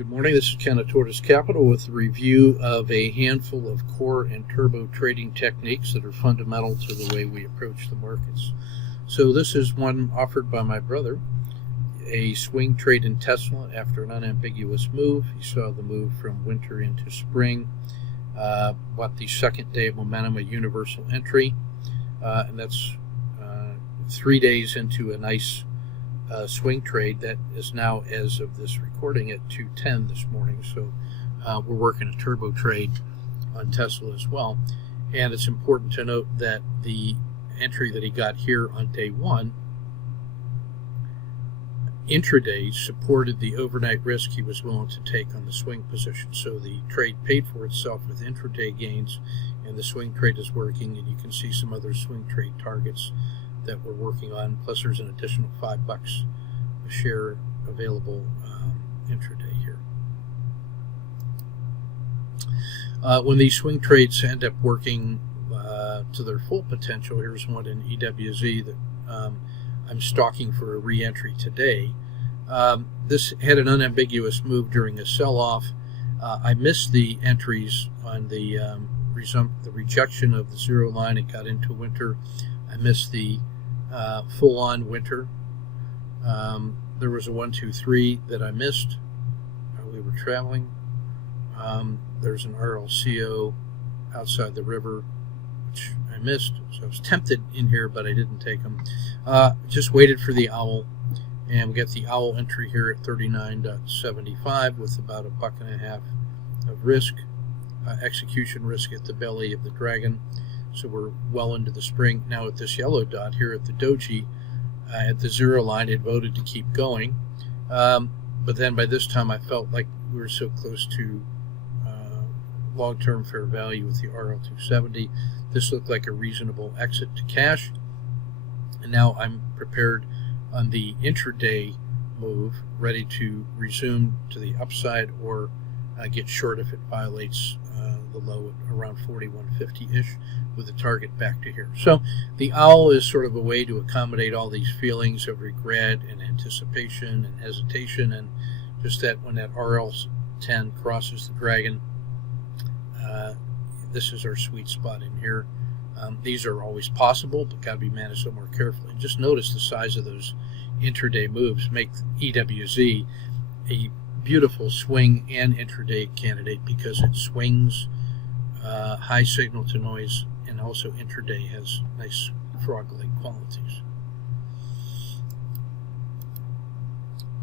Good morning, this is Ken of Tortoise Capital with a review of a handful of core and turbo trading techniques that are fundamental to the way we approach the markets. So this is one offered by my brother, a swing trade in Tesla after an unambiguous move. He saw the move from winter into spring, bought the second day of momentum, a universal entry, and that's 3 days into a nice swing trade that is now, as of this recording, at 210 this morning. So we're working a turbo trade on Tesla as well. And it's important to note that the entry that he got here on day one, intraday, supported the overnight risk he was willing to take on the swing position. So the trade paid for itself with intraday gains, and the swing trade is working, and you can see some other swing trade targets that we're working on, plus there's an additional $5 a share available intraday here. When these swing trades end up working to their full potential, here's one in EWZ that I'm stalking for a re-entry today. This had an unambiguous move during a sell-off. I missed the entries on the rejection of the zero line. It got into winter. I missed the full-on winter. There was a 1, 2, 3 that I missed while we were traveling. There's an RLCO outside the river, which I missed. So I was tempted in here, but I didn't take them. Just waited for the owl, and we got the owl entry here at 39.75 with about $1.50 of risk, execution risk at the belly of the dragon. So we're well into the spring. Now at this yellow dot here at the doji, at the zero line, it voted to keep going. But then by this time I felt like we were so close to long-term fair value with the RL270. This looked like a reasonable exit to cash. And now I'm prepared on the intraday move, ready to resume to the upside or get short if it violates the low at around 41.50-ish with the target back to here. So the owl is sort of a way to accommodate all these feelings of regret and anticipation and hesitation, and just that when that RL10 crosses the dragon, this is our sweet spot in here. These are always possible, but got to be managed a little more carefully. Just notice the size of those intraday moves make EWZ a beautiful swing and intraday candidate because it swings high signal to noise, and also intraday has nice frog-leg qualities.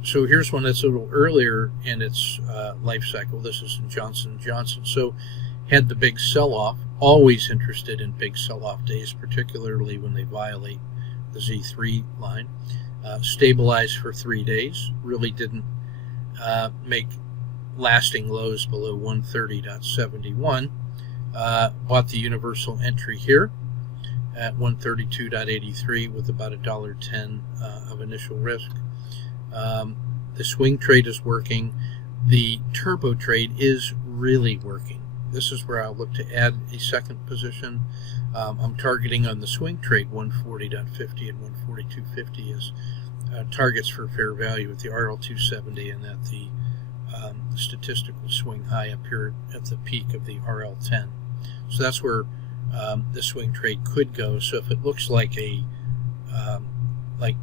So here's one that's a little earlier in its life cycle. This is in Johnson & Johnson. So had the big sell-off, always interested in big sell-off days, particularly when they violate the Z3 line. Stabilized for 3 days, really didn't make lasting lows below 130.71. Bought the universal entry here at 132.83 with about $1.10 of initial risk. The swing trade is working. The turbo trade is really working. This is where I'll look to add a second position. I'm targeting on the swing trade 140.50 and 142.50 as targets for fair value with the RL270, and at the statistical swing high up here at the peak of the RL10. So that's where the swing trade could go. So if it looks like a like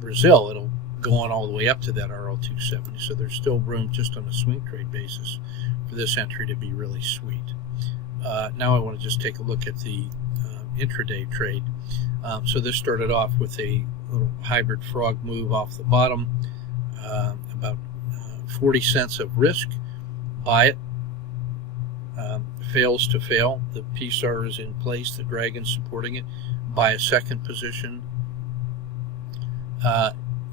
Brazil, it'll go on all the way up to that RL270. So there's still room just on a swing trade basis for this entry to be really sweet. Now I want to just take a look at the intraday trade. So this started off with a little hybrid frog move off the bottom, about 40 cents of risk. Buy it. Fails to fail. The PSAR is in place. The dragon's supporting it. Buy a second position.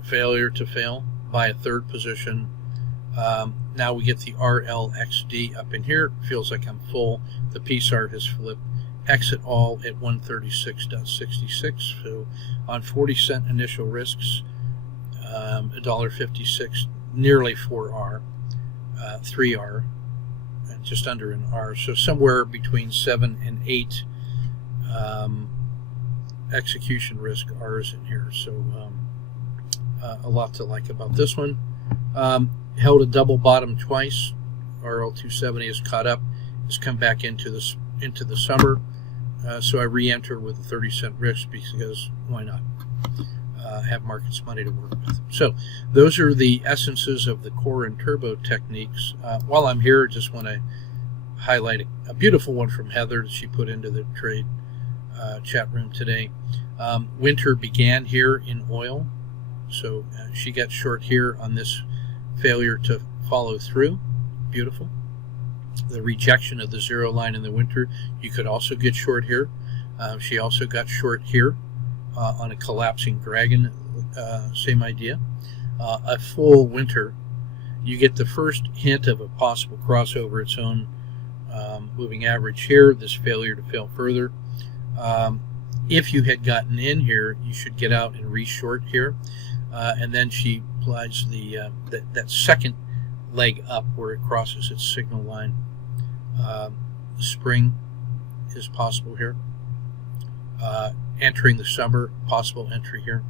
Failure to fail. Buy a third position. Now we get the RLXD up in here. Feels like I'm full. The PSAR has flipped. Exit all at 136.66. So on 40 cent initial risks, $1.56, nearly 4R, 3R, and just under an R. So somewhere between 7 and 8 execution risk R's in here. So a lot to like about this one. held a double bottom twice. RL270 is caught up, has come back into the summer, so I re-enter with a 30-cent risk because why not? Have markets money to work with. So those are the essences of the core and turbo techniques. While I'm here, just want to highlight a beautiful one from Heather that she put into the trade chat room today. Winter began here in oil, so she got short here on this failure to follow through. Beautiful. The rejection of the zero line in the winter, you could also get short here. She also got short here on a collapsing dragon, same idea. A full winter, you get the first hint of a possible crossover its own moving average here, this failure to fail further. If you had gotten in here, you should get out and re-short here. And then she applies that second leg up where it crosses its signal line. Spring is possible here. Entering the summer, possible entry here.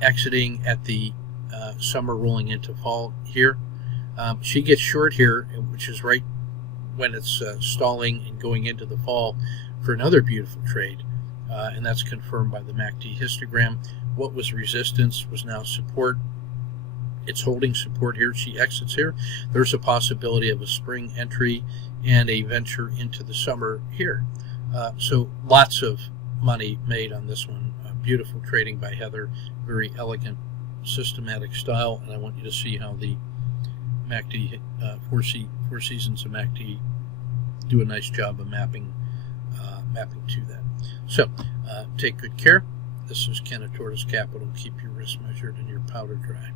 Exiting at the summer, rolling into fall here. She gets short here, which is right when it's stalling and going into the fall for another beautiful trade. And that's confirmed by the MACD histogram. What was resistance was now support. It's holding support here. She exits here. There's a possibility of a spring entry and a venture into the summer here. So lots of money made on this one. Beautiful trading by Heather. Very elegant, systematic style. And I want you to see how the MACD, four seasons of MACD do a nice job of mapping to that. So take good care. This is Ken at Tortoise Capital. Keep your risk measured and your powder dry.